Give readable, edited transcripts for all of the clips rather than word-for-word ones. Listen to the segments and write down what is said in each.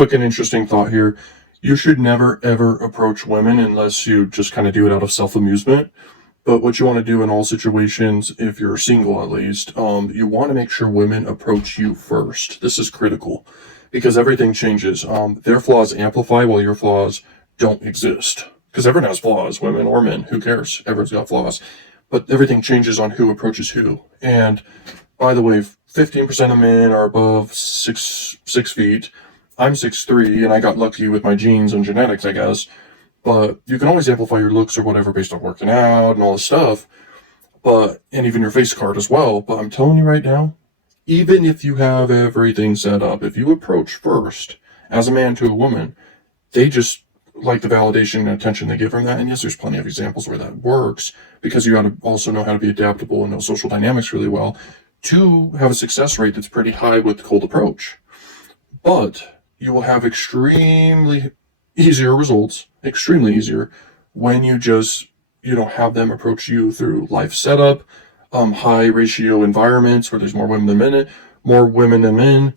quick and interesting thought here. You should never ever approach women unless you just kind of do it out of self-amusement. But what you want to do in all situations, if you're single at least, you want to make sure women approach you first. This is critical because everything changes. Their flaws amplify while your flaws don't exist. Because everyone has flaws, women or men. Who cares? Everyone's got flaws. But everything changes on who approaches who. And by the way, 15% of men are above 6 feet. I'm 6'3", and I got lucky with my genes and genetics, I guess. But you can always amplify your looks or whatever based on working out and all this stuff. And even your face card as well. But I'm telling you right now, even if you have everything set up, if you approach first as a man to a woman, they just like the validation and attention they get from that. And yes, there's plenty of examples where that works because you got to also know how to be adaptable and know social dynamics really well to have a success rate that's pretty high with the cold approach. But you will have extremely easier results, extremely easier, when you just, have them approach you through life setup, high ratio environments where there's more women than men.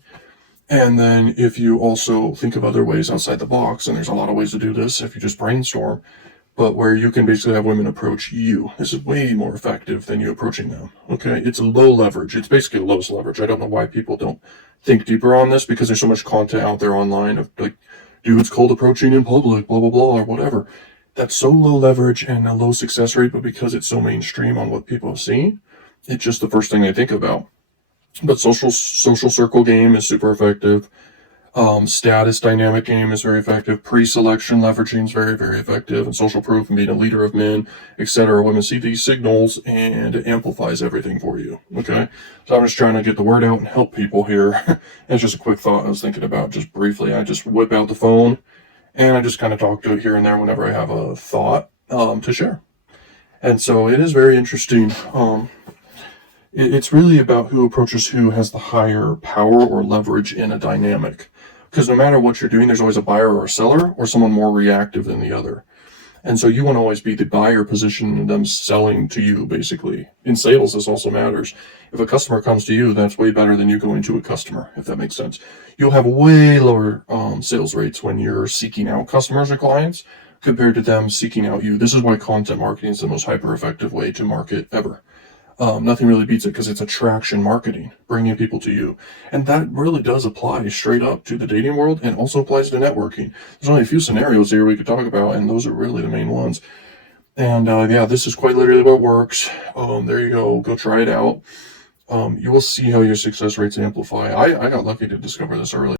And then if you also think of other ways outside the box, and there's a lot of ways to do this if you just brainstorm, but where you can basically have women approach you. This is way more effective than you approaching them. Okay, it's low leverage. It's basically lowest leverage. I don't know why people don't think deeper on this because there's so much content out there online of like, dudes cold approaching in public, blah, blah, blah, or whatever. That's so low leverage and a low success rate, but because it's so mainstream on what people have seen, it's just the first thing they think about. But social circle game is super effective. Status dynamic game is very effective. Pre-selection leveraging is very, very effective. And social proof and being a leader of men, etc. Women see these signals and it amplifies everything for you. Okay? So I'm just trying to get the word out and help people here. It's just a quick thought I was thinking about just briefly. I just whip out the phone and I just kind of talk to it here and there whenever I have a thought to share. And so it is very interesting. It's really about who approaches who has the higher power or leverage in a dynamic. Because no matter what you're doing, there's always a buyer or a seller or someone more reactive than the other. And so you want to always be the buyer position and them selling to you, basically. In sales, this also matters. If a customer comes to you, that's way better than you going to a customer, if that makes sense. You'll have way lower sales rates when you're seeking out customers or clients compared to them seeking out you. This is why content marketing is the most hyper-effective way to market ever. Nothing really beats it because it's attraction marketing, bringing people to you. And that really does apply straight up to the dating world and also applies to networking. There's only a few scenarios here we could talk about, and those are really the main ones. And this is quite literally what works. There you go. Go try it out. You will see how your success rates amplify. I got lucky to discover this early.